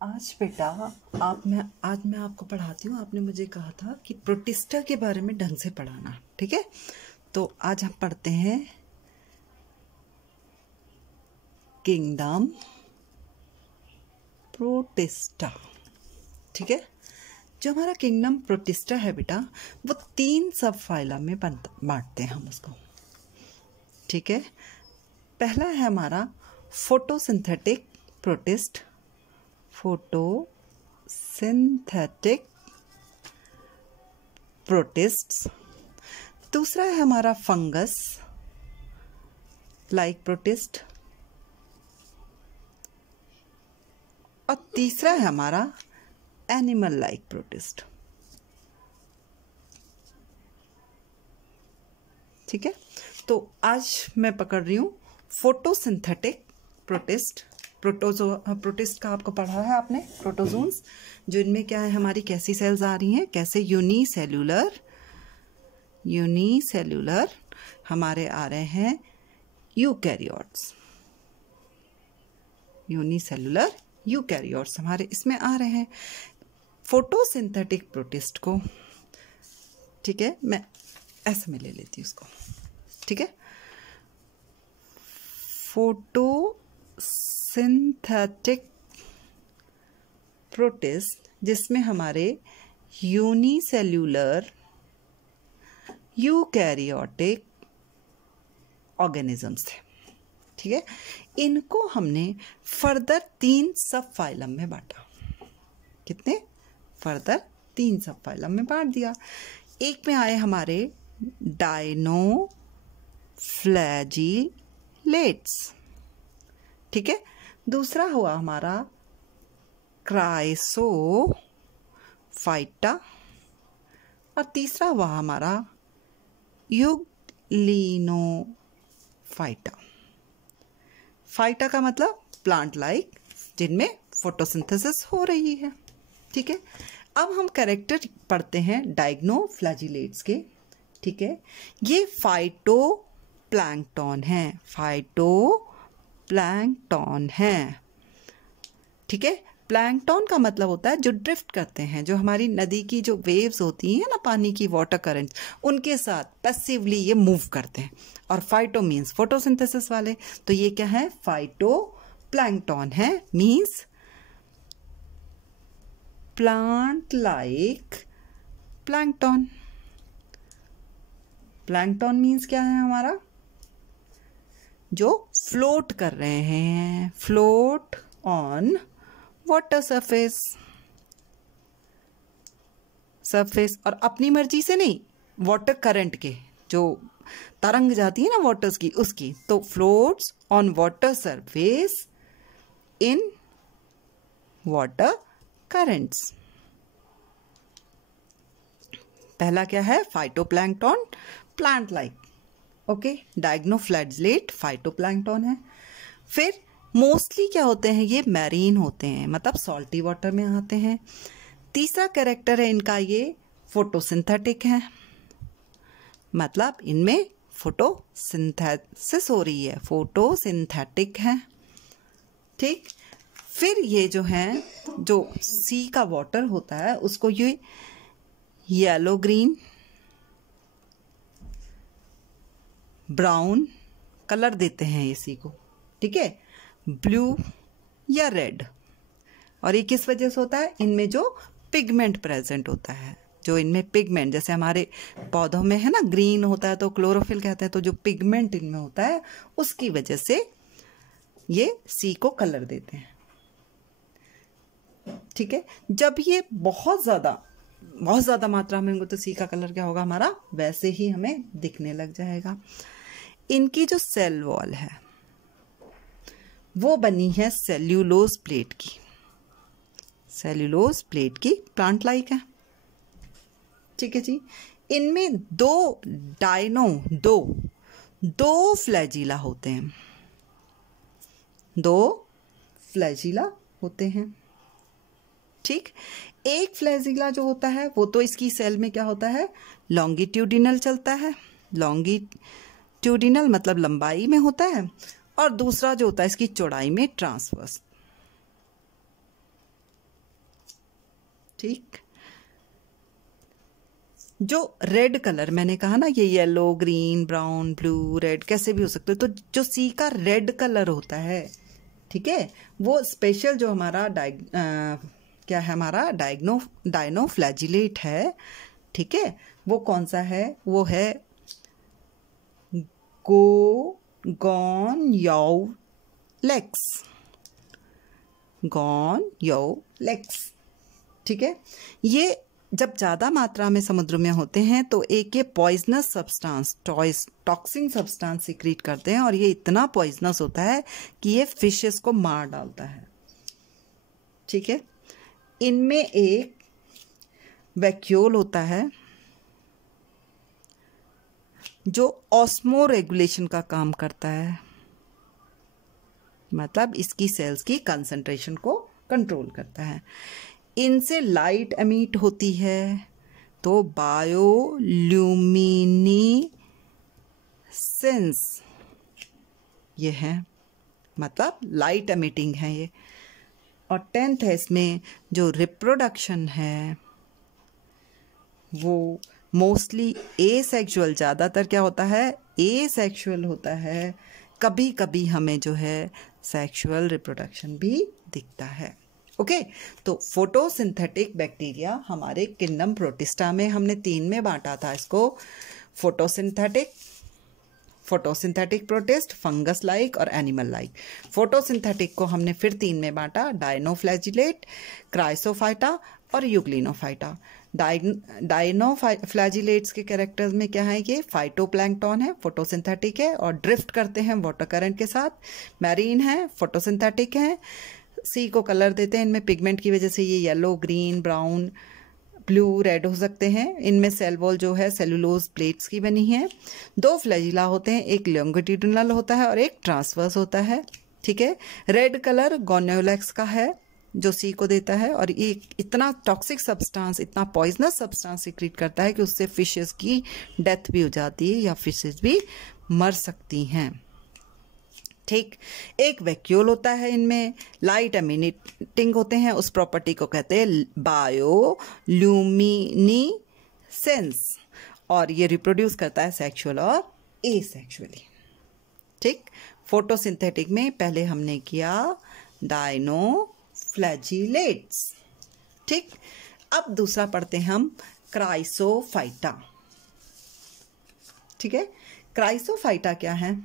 आज बेटा आज मैं आपको पढ़ाती हूँ। आपने मुझे कहा था कि प्रोटिस्टा के बारे में ढंग से पढ़ाना, ठीक है? तो आज हम पढ़ते हैं किंगडम प्रोटिस्टा, ठीक है? जो हमारा किंगडम प्रोटिस्टा है बेटा, वो 3 सब फाइलम में बांटते हैं हम उसको, ठीक है? पहला है हमारा फोटोसिंथेटिक प्रोटिस्ट, फोटोसिंथेटिक प्रोटिस्ट्स। दूसरा है हमारा फंगस लाइक प्रोटिस्ट, और तीसरा है हमारा एनिमल लाइक प्रोटिस्ट, ठीक है? तो आज मैं पकड़ रही हूँ फोटोसिंथेटिक प्रोटिस्ट। प्रोटिस्ट का आपको पढ़ा है आपने, प्रोटोजोन्स, जो इनमें क्या है, हमारी कैसी सेल्स आ रही हैं, कैसे यूनिसेल्यूलर हमारे आ रहे हैं यूकैरियोट्स, यूनिसेल्यूलर यूकैरियोट्स हमारे इसमें आ रहे हैं। फोटोसिंथेटिक प्रोटिस्ट को, ठीक है, मैं ऐसे में ले लेती हूँ उसको, ठीक है? फोटोसिंथेटिक प्रोटिस्ट जिसमें हमारे यूनिसेल्यूलर यूकैरियोटिक ऑर्गेनिजम्स थे, ठीक है? इनको हमने फर्दर 3 सब फाइलम में बांटा। कितने? फर्दर 3 सब फाइलम में बांट दिया। एक में आए हमारे डायनोफ्लैजिलेट्स, ठीक है? दूसरा हुआ हमारा क्राइसोफाइटा, और तीसरा हुआ हमारा यूग्लिनोफाइटा। फाइटा का मतलब प्लांट लाइक, जिनमें फोटोसिंथेसिस हो रही है, ठीक है? अब हम कैरेक्टर पढ़ते हैं डायग्नोफ्लैजिलेट्स के, ठीक है? ये फाइटोप्लैंक्टन है, ठीक है? प्लैंकटन का मतलब होता है जो ड्रिफ्ट करते हैं, जो हमारी नदी की जो वेव्स होती हैं ना, पानी की वाटर करंट, उनके साथ पैसिवली ये मूव करते हैं। और फाइटो मीन्स फोटोसिंथेसिस वाले, तो ये क्या है? फाइटोप्लैंक्टन है, means plant like plankton. Plankton means क्या है हमारा? जो फ्लोट कर रहे हैं, फ्लोट ऑन वाटर सरफेस, और अपनी मर्जी से नहीं, वाटर करंट के जो तरंग जाती है ना वाटर्स की, उसकी, तो floats on water surface in water currents. पहला क्या है? Phytoplankton, plant like, okay? Dinoflagellate phytoplankton है। फिर मोस्टली क्या होते हैं? ये मैरीन होते हैं, मतलब सॉल्टी वाटर में आते हैं। तीसरा कैरेक्टर है इनका, ये फोटोसिंथेटिक है, मतलब इनमें फोटोसिंथेसिस हो रही है, फोटोसिंथेटिक है, ठीक? फिर ये जो है, जो सी का वाटर होता है, उसको ये येलो, ग्रीन, ब्राउन कलर देते हैं ये सी को, ठीक है? ब्लू या रेड। और ये किस वजह से होता है? इनमें जो पिगमेंट प्रेजेंट होता है, जो इनमें पिगमेंट, जैसे हमारे पौधों में है ना, ग्रीन होता है तो क्लोरोफिल कहते हैं, तो जो पिगमेंट इनमें होता है, उसकी वजह से ये सी को कलर देते हैं, ठीक है? जब ये बहुत ज़्यादा मात्रा में होंगे तो सी का कलर क्या होगा हमारा? वैसे ही हमें दिखने लग जाएगा। इनकी जो सेल वॉल है वो बनी है सेल्यूलोज प्लेट की, सेल्यूलोज प्लेट की, प्लांट लाइक है, ठीक है जी? इनमें दो फ्लैजिला होते हैं, 2 फ्लैजिला होते हैं, ठीक? एक फ्लैजिला जो होता है वो तो इसकी सेल में क्या होता है? लॉन्गिट्यूडिनल चलता है, लॉन्गिट्यूडिनल मतलब लंबाई में होता है, और दूसरा जो होता है इसकी चौड़ाई में ट्रांसवर्स, ठीक। जो रेड कलर मैंने कहा ना, ये yellow, green, brown, blue, red कैसे भी हो सकते हो, तो जो सी का रेड कलर होता है, ठीक है, वो स्पेशल जो हमारा क्या है, हमारा डायनोफ्लैजिलेट है, ठीक है, वो कौन सा है, वो है गॉनयोलेक्स, ठीक है। ये जब ज़्यादा मात्रा में समुद्र में होते हैं तो एक ये poisonous substance, toxin substance secret करते हैं, और ये इतना पॉइजनस होता है कि ये फिशेस को मार डालता है, ठीक है। इनमें एक वैक्यूल होता है जो ऑस्मो रेगुलेशन का काम करता है, मतलब इसकी सेल्स की कंसंट्रेशन को कंट्रोल करता है। इनसे लाइट एमिट होती है, तो बायोल्यूमिनेसेंस ये है, मतलब लाइट एमिटिंग है ये। और 10th है इसमें जो रिप्रोडक्शन है वो मोस्टली एसेक्सुअल, ज़्यादातर क्या होता है, एसेक्सुअल होता है, कभी कभी हमें जो है सेक्सुअल रिप्रोडक्शन भी दिखता है। ओके, तो फोटोसिंथेटिक बैक्टीरिया हमारे किंगडम प्रोटिस्टा में हमने 3 में बांटा था इसको, फोटोसिंथेटिक प्रोटिस्ट, फंगस लाइक और एनिमल लाइक। फोटोसिंथेटिक को हमने फिर 3 में बांटा, डायनोफ्लैजिलेट, क्राइसोफाइटा और यूग्लिनोफाइटा। डायनोफ्लैजिलेट्स के कैरेक्टर्स में क्या है, ये फाइटोप्लैंक्टन है, फोटोसिंथेटिक है और ड्रिफ्ट करते हैं वाटर करंट के साथ। मैरीन है, फोटोसिंथेटिक है, सी को कलर देते हैं, इनमें पिगमेंट की वजह से ये yellow, green, brown, blue, red हो सकते हैं। इनमें सेल वॉल जो है सेलुलोज प्लेट्स की बनी है। 2 फ्लैजिला होते हैं, एक लॉन्गिट्यूडिनल होता है और एक ट्रांसवर्स होता है, ठीक है। रेड कलर गोनियोलेक्स का है जो सी को देता है, और ये इतना टॉक्सिक सब्सटेंस, इतना पॉइजनस सब्सटेंस सीक्रेट करता है कि उससे फिशेस की डेथ भी हो जाती है या फिशेस भी मर सकती हैं, ठीक। एक वैक्यूल होता है, इनमें लाइट एमिटिंग होते हैं, उस प्रॉपर्टी को कहते हैं बायोल्यूमिनेसेंस, और ये रिप्रोड्यूस करता है सेक्सुअल और एसेक्सुअली, ठीक। फोटोसिंथेटिक में पहले हमने किया डायनोफ्लैजिलेट्स, ठीक। अब दूसरा पढ़ते हैं हम क्राइसोफाइटा, ठीक है। क्राइसोफाइटा क्या है,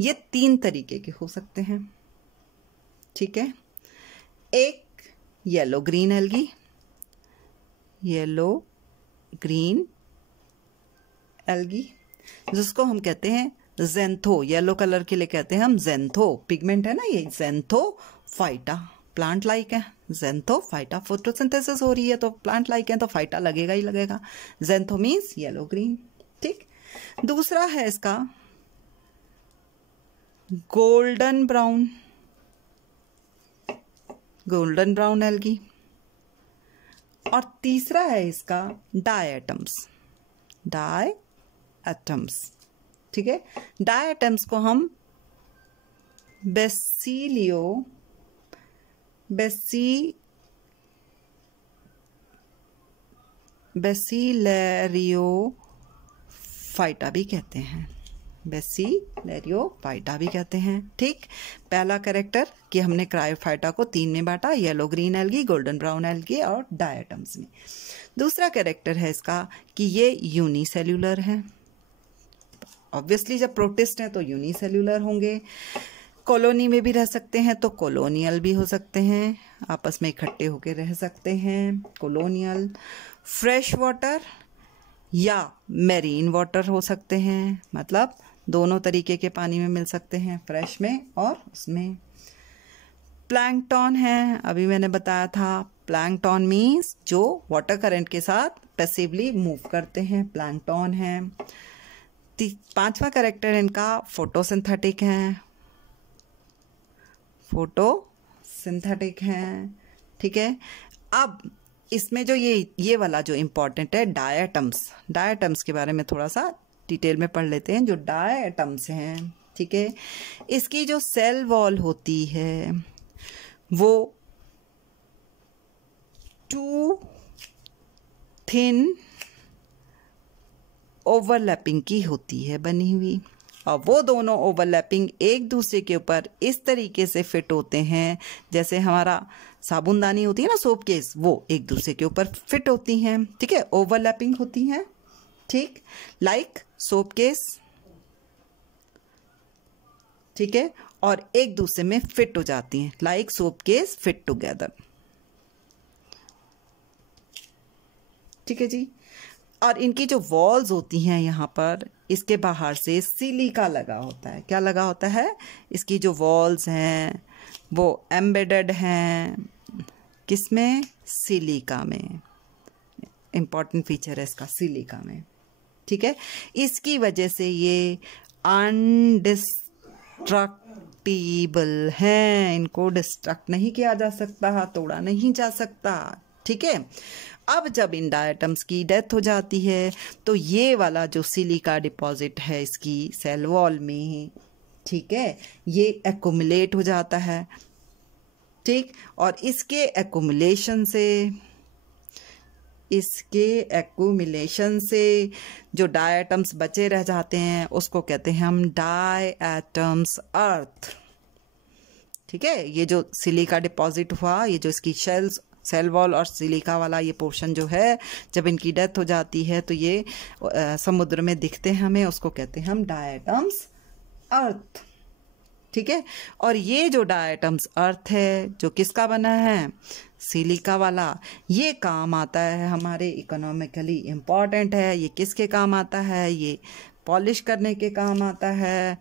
ये 3 तरीके के हो सकते हैं, ठीक है। एक येलो ग्रीन एल्गी, जिसको हम कहते हैं जेंथो, येलो कलर के लिए कहते हैं हम जेंथो, पिगमेंट है ना ये, जेंथोफाइटा, प्लांट लाइक है, जेंथोफाइटा, फोटोसिंथेसिस हो रही है तो प्लांट लाइक है तो फाइटा लगेगा ही लगेगा, जेंथो मीन्स येलो ग्रीन, ठीक। दूसरा है इसका गोल्डन ब्राउन एल्गी, और तीसरा है इसका डायटम्स, ठीक है। डायटम्स को हम बेसिलेरियोफाइटा भी कहते हैं, ठीक। पहला कैरेक्टर कि हमने क्रायोफाइटा को 3 में बांटा, yellow green algae, golden brown algae और डायटम्स में। दूसरा कैरेक्टर है इसका कि ये यूनिसेल्यूलर है, ऑब्वियसली जब प्रोटिस्ट हैं तो यूनिसेल्यूलर होंगे। कॉलोनी में भी रह सकते हैं तो कॉलोनियल भी हो सकते हैं, आपस में इकट्ठे होकर रह सकते हैं, कॉलोनियल। फ्रेश वाटर या मेरीन वाटर हो सकते हैं, मतलब दोनों तरीके के पानी में मिल सकते हैं, फ्रेश में और उसमें। प्लैंकटन है, अभी मैंने बताया था, प्लैंकटन मीन्स जो वाटर करंट के साथ पैसिवली मूव करते हैं, प्लैंकटन है। 5वां कैरेक्टर इनका फोटोसिंथेटिक है, ठीक है। अब इसमें जो ये वाला जो इम्पोर्टेंट है डायटम्स के बारे में थोड़ा सा डिटेल में पढ़ लेते हैं। जो डायटम्स हैं, ठीक है, इसकी जो सेल वॉल होती है वो 2 थिन ओवरलैपिंग की होती है बनी हुई, और वो दोनों ओवरलैपिंग एक दूसरे के ऊपर इस तरीके से फिट होते हैं जैसे हमारा साबुनदानी होती है ना, सोप केस, वो एक दूसरे के ऊपर फिट होती हैं, ठीक है, ओवरलैपिंग होती हैं, ठीक, लाइक सोप केस, ठीक है, और एक दूसरे में फिट हो जाती हैं, like soap case fit together, ठीक है जी। और इनकी जो वॉल्स होती हैं यहाँ पर, इसके बाहर से सिलिका लगा होता है। क्या लगा होता है? इसकी जो वॉल्स हैं वो एम्बेडेड हैं किसमें? सिलिका में। इम्पॉर्टेंट फीचर है इसका सिलिका में, ठीक है। इसकी वजह से ये अनडिस्ट्रक्टिबल हैं, इनको डिस्ट्रक्ट नहीं किया जा सकता, तोड़ा नहीं जा सकता, ठीक है। अब जब इन डायटम्स की डेथ हो जाती है तो ये वाला जो सिलिका डिपॉजिट है इसकी सेल वॉल में, ठीक है, ये एक्युमुलेट हो जाता है, ठीक, और इसके एक्युमुलेशन से जो डायटम्स बचे रह जाते हैं उसको कहते हैं हम डायटम्स अर्थ, ठीक है। ये जो सिलिका डिपॉजिट हुआ, ये जो इसकी सेल वॉल और सिलिका वाला ये पोर्शन जो है, जब इनकी डेथ हो जाती है तो ये समुद्र में दिखते हैं हमें, उसको कहते हैं हम डायटम्स अर्थ, ठीक है। और ये जो डायटम्स अर्थ है जो किसका बना है? सिलिका वाला, ये काम आता है हमारे इकोनॉमिकली इम्पॉर्टेंट है। ये किसके काम आता है? ये पॉलिश करने के काम आता है,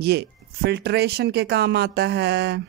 ये फिल्ट्रेशन के काम आता है।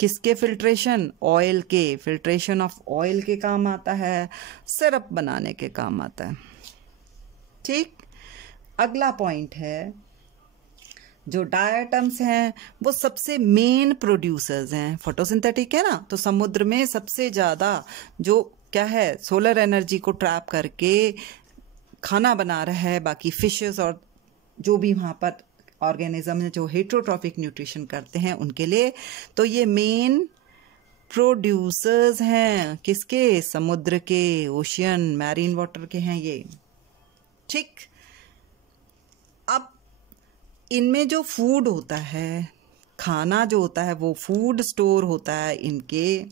किसके फिल्ट्रेशन? ऑयल के, फिल्ट्रेशन ऑफ ऑयल के काम आता है, सिरप बनाने के काम आता है, ठीक। अगला पॉइंट है, जो डायटम्स हैं वो सबसे मेन प्रोड्यूसर्स हैं, फोटोसिंथेटिक है ना, तो समुद्र में सबसे ज़्यादा जो क्या है, सोलर एनर्जी को ट्रैप करके खाना बना रहा है बाकी फिशेस और जो भी वहाँ पर ऑर्गेनिज्म है जो हेट्रोट्रॉफिक न्यूट्रिशन करते हैं उनके लिए। तो ये मेन प्रोड्यूसर्स हैं किसके? समुद्र के, ओशियन, मैरीन वाटर के हैं ये, ठीक। अब इनमें जो फूड होता है, खाना जो होता है, वो फूड स्टोर होता है इनके,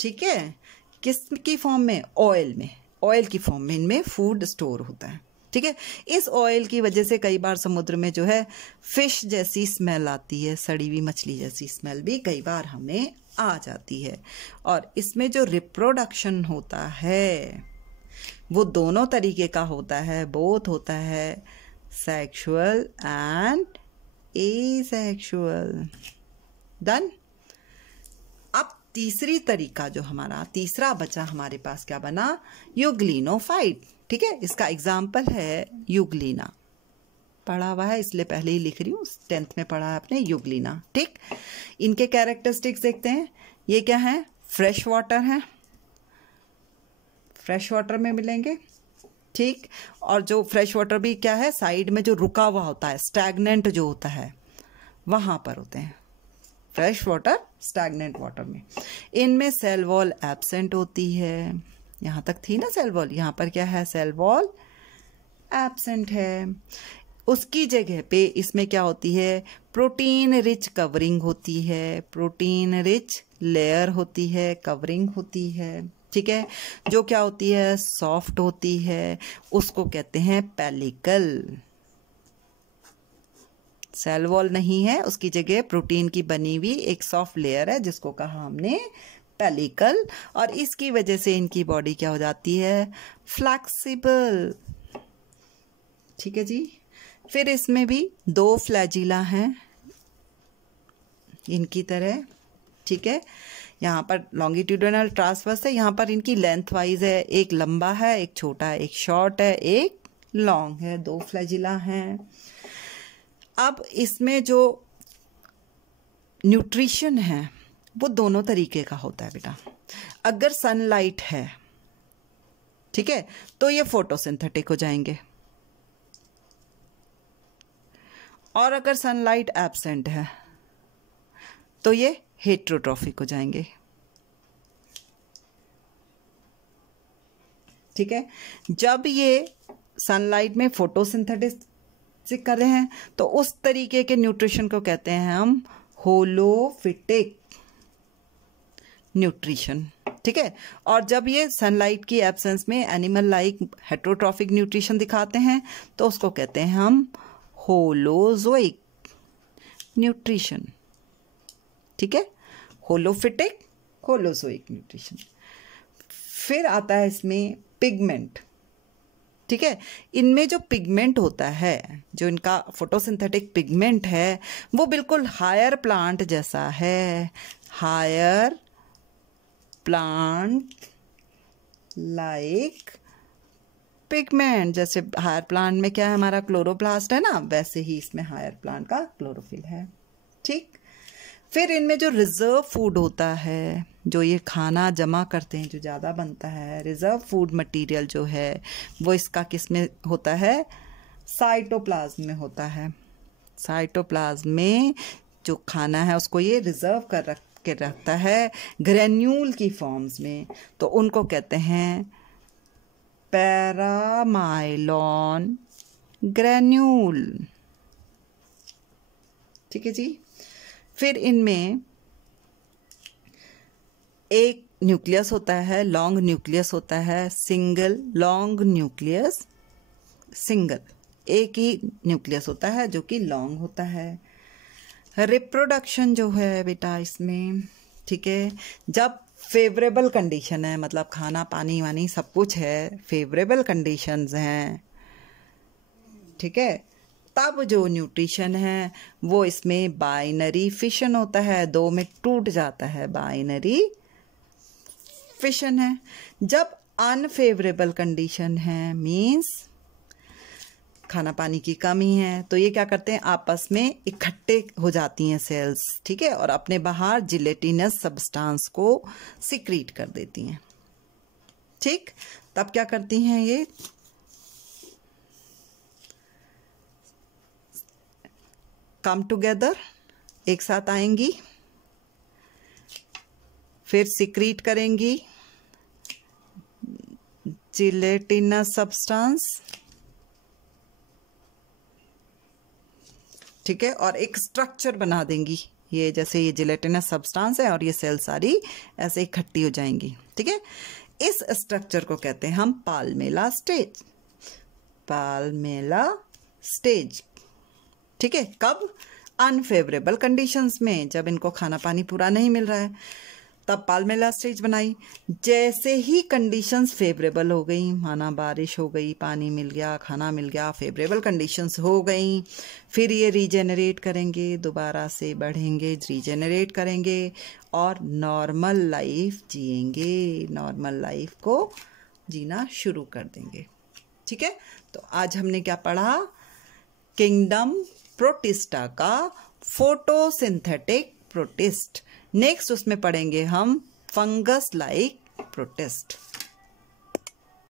ठीक है, किस की फॉर्म में? ऑयल में, ऑयल की फॉर्म में इनमें फूड स्टोर होता है, ठीक है। इस ऑयल की वजह से कई बार समुद्र में जो है फिश जैसी स्मेल आती है, सड़ी हुई मछली जैसी स्मेल भी कई बार हमें आ जाती है। और इसमें जो रिप्रोडक्शन होता है वो दोनों तरीके का होता है, बोथ होता है, सेक्सुअल एंड एसेक्सुअल। डन। अब तीसरी तरीका जो हमारा तीसरा बचा हमारे पास क्या बना? यूग्लिनोफाइट, ठीक है। इसका एग्जाम्पल है यूग्लिना, पढ़ा हुआ है इसलिए पहले ही लिख रही हूँ, 10th में पढ़ा है आपने यूग्लिना, ठीक। इनके कैरेक्टरिस्टिक्स देखते हैं। ये क्या है? फ्रेश वाटर है, फ्रेश वाटर में मिलेंगे, ठीक। और जो फ्रेश वाटर भी क्या है, साइड में जो रुका हुआ होता है, स्टैग्नेंट जो होता है वहां पर होते हैं फ्रेश वाटर, स्टैग्नेंट वाटर में। इनमें सेल वॉल एब्सेंट होती है, यहां तक थी ना सेल वॉल, यहां पर क्या है? सेल वॉल एब्सेंट है। उसकी जगह पे इसमें क्या होती है? प्रोटीन रिच कवरिंग होती है, प्रोटीन रिच लेयर होती है, कवरिंग होती है, ठीक है, जो क्या होती है? सॉफ्ट होती है, उसको कहते हैं पेलिकल। सेल वॉल नहीं है, उसकी जगह प्रोटीन की बनी हुई एक सॉफ्ट लेयर है जिसको कहा हमने पेलिकल। और इसकी वजह से इनकी बॉडी क्या हो जाती है? फ्लेक्सिबल, ठीक है जी। फिर इसमें भी 2 फ्लैजिला हैं इनकी तरह, ठीक है। यहाँ पर लॉन्गिट्यूडिनल ट्रांसवर्स है, यहाँ पर इनकी लेंथ वाइज है, एक लंबा है, एक छोटा है, एक शॉर्ट है, एक लॉन्ग है, 2 फ्लैजिला हैं। अब इसमें जो न्यूट्रिशन है वो दोनों तरीके का होता है बेटा। अगर सनलाइट है, ठीक है, तो ये फोटोसिंथेटिक हो जाएंगे, और अगर सनलाइट एब्सेंट है तो ये हेट्रोट्रॉफिक हो जाएंगे। ठीक है। जब ये सनलाइट में फोटोसिंथेसिस कर रहे हैं तो उस तरीके के न्यूट्रिशन को कहते हैं हम होलोफिटिक न्यूट्रिशन, ठीक है। और जब ये सनलाइट की एब्सेंस में एनिमल लाइक हेटेरोट्रॉफिक न्यूट्रिशन दिखाते हैं तो उसको कहते हैं हम होलोजोइक न्यूट्रिशन, ठीक है। होलोफिटिक, होलोजोइक न्यूट्रिशन। फिर आता है इसमें पिगमेंट, ठीक है। इनमें जो पिगमेंट होता है, जो इनका फोटोसिंथेटिक पिगमेंट है, वो बिल्कुल हायर प्लांट जैसा है, हायर प्लांट लाइक पिगमेंट। जैसे हायर प्लांट में क्या है, हमारा क्लोरोप्लास्ट है ना, वैसे ही इसमें हायर प्लांट का क्लोरोफिल है, ठीक। फिर इनमें जो रिजर्व फूड होता है, जो ये खाना जमा करते हैं, जो ज़्यादा बनता है, रिजर्व फूड मटेरियल जो है वो इसका किस में होता है, साइटोप्लाज्म में होता है। साइटोप्लाज्म में जो खाना है उसको ये रिजर्व कर के रखता है ग्रेन्यूल की फॉर्म्स में, तो उनको कहते हैं पैरामाइलॉन ग्रेन्यूल, ठीक है जी। फिर इनमें एक न्यूक्लियस होता है, लॉन्ग न्यूक्लियस होता है, सिंगल लॉन्ग न्यूक्लियस, सिंगल एक ही न्यूक्लियस होता है जो कि लॉन्ग होता है। रिप्रोडक्शन जो है बेटा इसमें, ठीक है, जब फेवरेबल कंडीशन है, मतलब खाना पानी वानी सब कुछ है, फेवरेबल कंडीशंस हैं, ठीक है, तब जो न्यूट्रिशन है वो इसमें बाइनरी फिशन होता है, दो में टूट जाता है, बाइनरी फिशन है। जब अनफेवरेबल कंडीशन है, मीन्स खाना पानी की कमी है, तो ये क्या करते हैं, आपस में इकट्ठे हो जाती हैं सेल्स, ठीक है, और अपने बाहर जिलेटिनस सब्सटेंस को सिक्रीट कर देती हैं, ठीक। तब क्या करती हैं, ये कम टुगेदर, एक साथ आएंगी, फिर सिक्रीट करेंगी जिलेटिनस सब्सटेंस, ठीक है, और एक स्ट्रक्चर बना देंगी। ये जैसे ये जिलेटिनस सब्सटेंस है और ये सेल सारी ऐसे इकट्ठी हो जाएंगी, ठीक है। इस स्ट्रक्चर को कहते हैं हम पाल्मेला स्टेज, पाल्मेला स्टेज, ठीक है। कब, अनफेवरेबल कंडीशंस में, जब इनको खाना पानी पूरा नहीं मिल रहा है, तब पाल्मेला स्टेज बनाई। जैसे ही कंडीशंस फेवरेबल हो गई, माना बारिश हो गई, पानी मिल गया, खाना मिल गया, फेवरेबल कंडीशंस हो गई, फिर ये रीजेनरेट करेंगे, दोबारा से बढ़ेंगे, रीजेनरेट करेंगे और नॉर्मल लाइफ जिएंगे, नॉर्मल लाइफ को जीना शुरू कर देंगे, ठीक है। तो आज हमने क्या पढ़ा, किंगडम प्रोटिस्टा का फोटोसिंथेटिक प्रोटिस्ट। नेक्स्ट उसमें पढ़ेंगे हम फंगस लाइक प्रोटिस्ट।